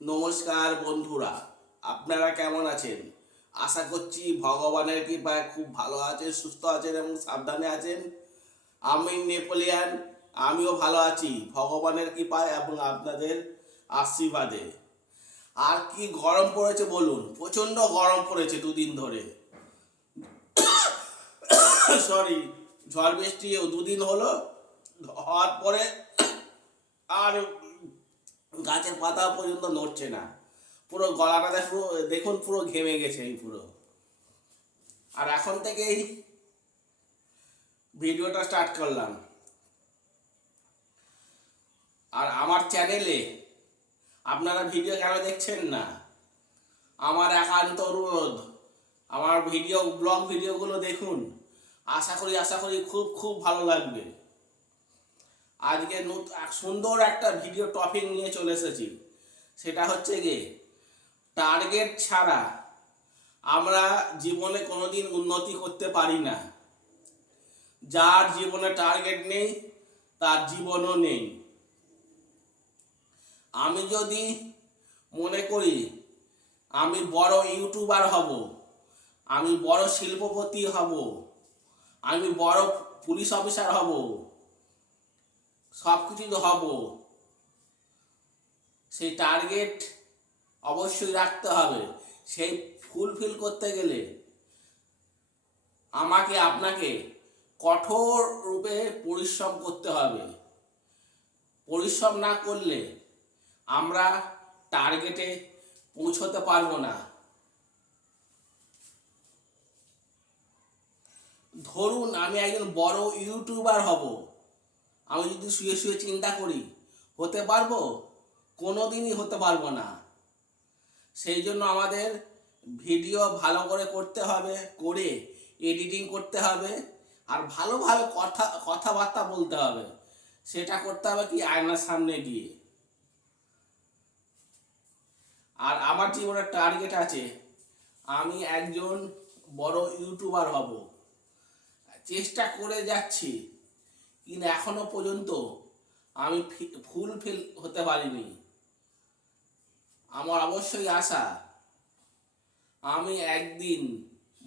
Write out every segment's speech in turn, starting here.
নমস্কার বন্ধুরা, আপনারা কেমন আছেন? আশা করছি ভগবানের কৃপায় খুব ভালো আছেন, সুস্থ আছেন এবং সাবধানে আছেন। আমি নেপোলিয়ান, আমিও ভালো আছি, ভগবানের কৃপায় এবং আপনাদের আশীর্বাদে। আর কি গরম পড়েছে বলুন, প্রচণ্ড গরম পড়েছে দুদিন ধরে। সরি, ঝড় বৃষ্টি দুদিন হলো, হওয়ার পরে আর গাছের পাতা পর্যন্ত নড়ছে না। পুরো গলাটা দেখো, দেখুন পুরো ঘেমে গেছে এই পুরো। আর এখন থেকেই ভিডিওটা স্টার্ট করলাম। আর আমার চ্যানেলে আপনারা ভিডিও কেন দেখছেন না? আমার একান্ত অনুরোধ, আমার ভিডিও, ব্লগ ভিডিওগুলো দেখুন। আশা করি আশা করি খুব খুব ভালো লাগবে। আজকে সুন্দর একটা ভিডিও টপিক নিয়ে চলে এসেছি। সেটা হচ্ছে গিয়ে টার্গেট ছাড়া আমরা জীবনে কোনোদিন উন্নতি করতে পারি না। যার জীবনে টার্গেট নেই, তার জীবনও নেই। আমি যদি মনে করি, আমি বড় ইউটিউবার হব, আমি বড় শিল্পপতি হব, আমি বড় পুলিশ অফিসার হব সব কিছু তো হব। সেই টার্গেট অবশ্যই রাখতে হবে। সেই ফুলফিল করতে গেলে আমাকে, আপনাকে কঠোর রূপে পরিশ্রম করতে হবে। পরিশ্রম না করলে আমরা টার্গেটে পৌঁছতে পারব না। ধরুন আমি একজন বড় ইউটিউবার হব। আমি যদি শুয়ে শুয়ে চিন্তা করি, হতে পারব? কোনো দিনই হতে পারব না। সেই জন্য আমাদের ভিডিও ভালো করে করতে হবে, করে এডিটিং করতে হবে, আর ভালোভাবে কথা, কথাবার্তা বলতে হবে। সেটা করতে হবে কি আয়নার সামনে গিয়ে আর আমার জীবনের টার্গেট আছে, আমি একজন বড় ইউটিউবার হব। চেষ্টা করে যাচ্ছি। কিন্তু এখনও পর্যন্ত আমি ফুলফিল হতে পারিনি। আমার অবশ্যই আশা, আমি একদিন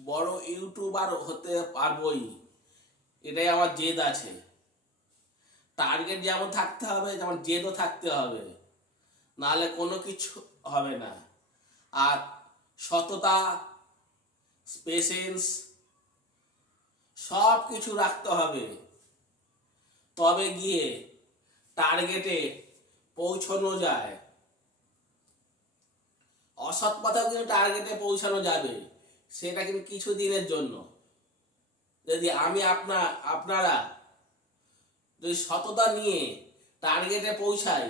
বড় ইউটিউবার হতে পারবই, এটাই আমার জেদ আছে। টার্গেট যেমন থাকতে হবে, যেমন জেদও থাকতে হবে, নাহলে কোনো কিছু হবে না। আর সততা পেশেন্স সব কিছু রাখতে হবে। তবে গিয়ে টার্গেটে পৌঁছানো যায়। অসৎ পথেও কিন্তু টার্গেটে পৌঁছানো যাবে, সেটা কিন্তু কিছু দিনের জন্য। যদি আমি আপনা, আপনারা যদি সততা নিয়ে টার্গেটে পৌঁছাই,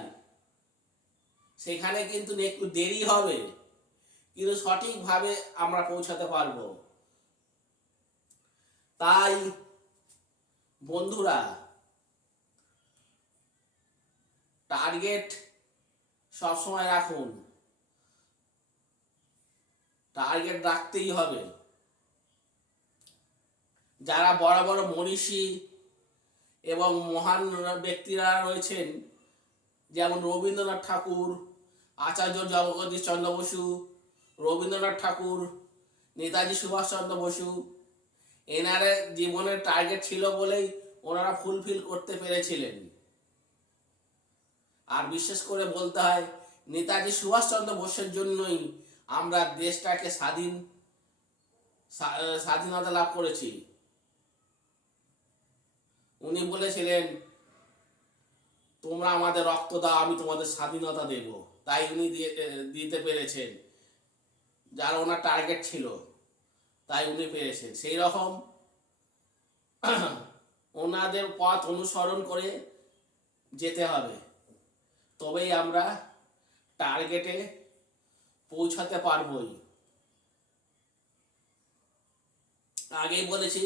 সেখানে কিন্তু একটু দেরি হবে, কিন্তু সঠিকভাবে আমরা পৌঁছাতে পারব। তাই বন্ধুরা টার্গেট সবসময় রাখুন। টার্গেট রাখতেই হবে। যারা বড় বড় মনীষী এবং মহান ব্যক্তিরা রয়েছেন, যেমন রবীন্দ্রনাথ ঠাকুর, আচার্য জগদীশ চন্দ্র বসু, রবীন্দ্রনাথ ঠাকুর, নেতাজি সুভাষচন্দ্র বসু, এনারে জীবনের টার্গেট ছিল বলেই ওনারা ফুলফিল করতে পেরেছিলেন। আর বিশেষ করে বলতে হয়, নেতাজি সুভাষচন্দ্র বোসের জন্যই আমরা দেশটাকে স্বাধীন স্বাধীনতা লাভ করেছি। উনি বলেছিলেন, তোমরা আমাদের রক্ত দাও, আমি তোমাদের স্বাধীনতা দেব। তাই উনি দিতে পেরেছেন, যার ওনার টার্গেট ছিল, তাই উনি পেরেছেন। সেই রকম ওনাদের পথ অনুসরণ করে যেতে হবে। তবেই আমরা টার্গেটে পৌঁছাতে পারবই। আগেই বলেছি,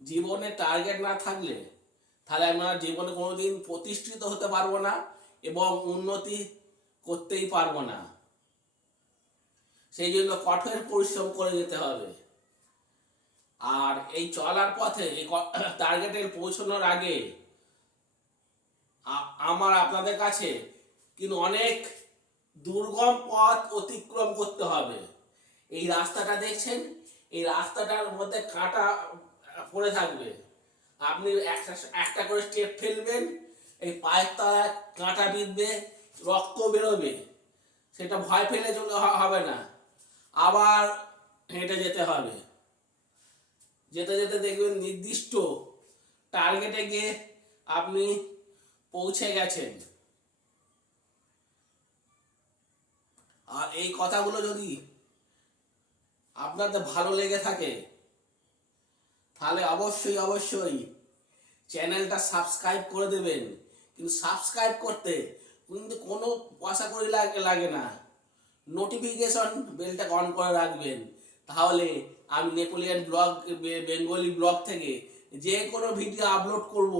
জীবনে টার্গেট না থাকলে তাহলে আমরা জীবনে কোনোদিন প্রতিষ্ঠিত হতে পারব না এবং উন্নতি করতেই পারব না। সেই জন্য কঠোর পরিশ্রম করে যেতে হবে। আর এই চলার পথে টার্গেটে পৌঁছানোর আগে আমার আপনাদের কাছে কিন্তু অনেক দুর্গম পথ অতিক্রম করতে হবে। এই রাস্তাটা দেখছেন? এই রাস্তাটার মধ্যে কাঁটা পড়ে থাকবে। আপনি একটা একটা করে স্টেপ ফেলবেন, এই পায়ের তলায় কাঁটা বিঁধবে, রক্ত বেরোবে। সেটা ভয় ফেলে চলে হবে না। আবার হেঁটে যেতে হবে। যেতে যেতে দেখবেন নির্দিষ্ট টার্গেটে গিয়ে আপনি পৌঁছে গেছেন। আর এই কথাগুলো যদি আপনাদের ভালো লেগে থাকে, তাহলে অবশ্যই অবশ্যই চ্যানেলটা সাবস্ক্রাইব করে দেবেন। কিন্তু সাবস্ক্রাইব করতে কিন্তু কোনো পয়সা করে লাগে লাগে না। নোটিফিকেশন বেলটা অন করে রাখবেন। তাহলে আমি নেপোলিয়ান ব্লগ বেঙ্গলি ব্লগ থেকে যে কোনো ভিডিও আপলোড করব।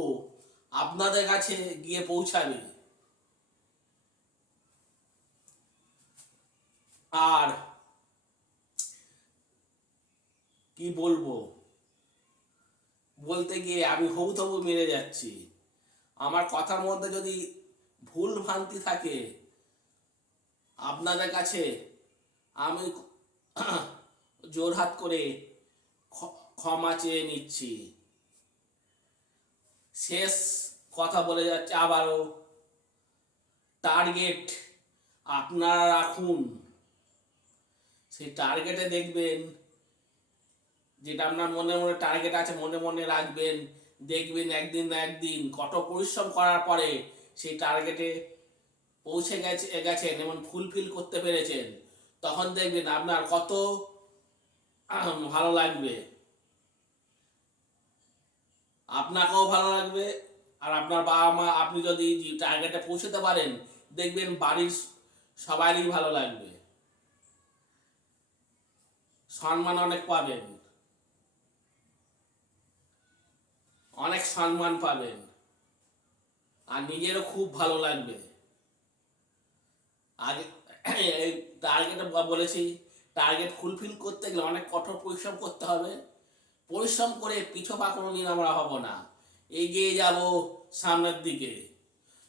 আপনাদের কাছে গিয়ে পৌঁছাবে। আর কি বলব? বলতে গিয়ে আমি হবু তবু মেরে যাচ্ছি। আমার কথার মধ্যে যদি ভুল ভ্রান্তি থাকে, আপনাদের কাছে আমি জোরহাত করে ক্ষমা চেয়ে নিচ্ছি। শেষ কথা বলে যাচ্ছে আবারও। টার্গেট আপনারা রাখুন। সেই টার্গেটে দেখবেন, যেটা আপনার মনে মনে টার্গেট আছে, মনে মনে রাখবেন। দেখবেন একদিন না একদিন কত পরিশ্রম করার পরে সেই টার্গেটে পৌঁছে গেছে, গেছেন এবং ফুলফিল করতে পেরেছেন। তখন দেখবেন আপনার কত ভালো লাগবে। আপনাকেও ভালো লাগবে। আর আপনার বাবা মা, আপনি যদি টার্গেটে পৌঁছতে পারেন, দেখবেন বাড়ির সবারই ভালো লাগবে। সম্মান অনেক পাবেন। অনেক সম্মান পাবেন। আর নিজেরও খুব ভালো লাগবে। আগে টার্গেটে বলেছি টার্গেট ফুলফিল করতে গেলে অনেক কঠোর পরিশ্রম করতে হবে। পরিশ্রম করে পিছু পা কোনো দিন আমরা হব না। এগিয়ে যাব সামনের দিকে।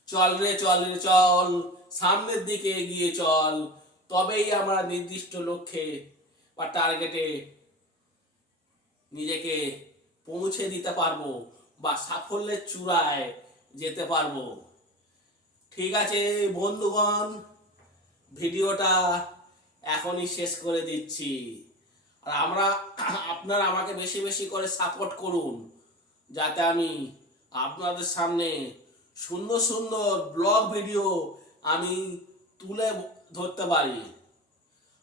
চল রে চল রে, চল। সামনের দিকে এগিয়ে চল। তবেই আমরা নির্দিষ্ট লক্ষ্যে বা টার্গেটে নিজেকে পৌঁছে দিতে পারব বা সাফল্যের চূড়ায় যেতে পারব। ঠিক আছে বন্ধুগণ, ভিডিওটা এখনই শেষ করে দিচ্ছি। আর আমরা আপনারা আমাকে বেশি বেশি করে সাপোর্ট করুন, যাতে আমি আপনাদের সামনে সুন্দর সুন্দর ব্লগ ভিডিও আমি তুলে ধরতে পারি।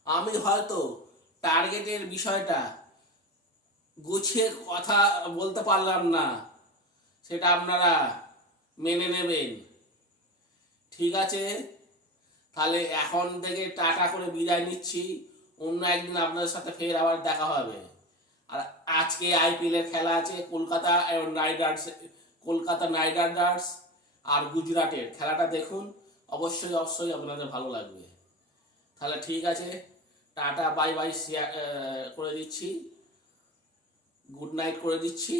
আমি হয়তো টার্গেটের বিষয়টা গুছিয়ে কথা বলতে পারলাম না, সেটা আপনারা মেনে নেবেন। ঠিক আছে? তাহলে এখন থেকে টাটা করে বিদায় নিচ্ছি। অন্য একদিন আপনাদের সাথে ফের আবার দেখা হবে। আর আজকে আইপিএল এর খেলা আছে Kolkata Knight Riders, Kolkata Knight Riders আর গুজরাটের। খেলাটা দেখুন, অবশ্যই অবশ্যই আপনাদের ভালো লাগবে। তাহলে ঠিক আছে, টাটা, বাই বাই শেয়ার করে দিচ্ছি। গুড নাইট করে দিচ্ছি।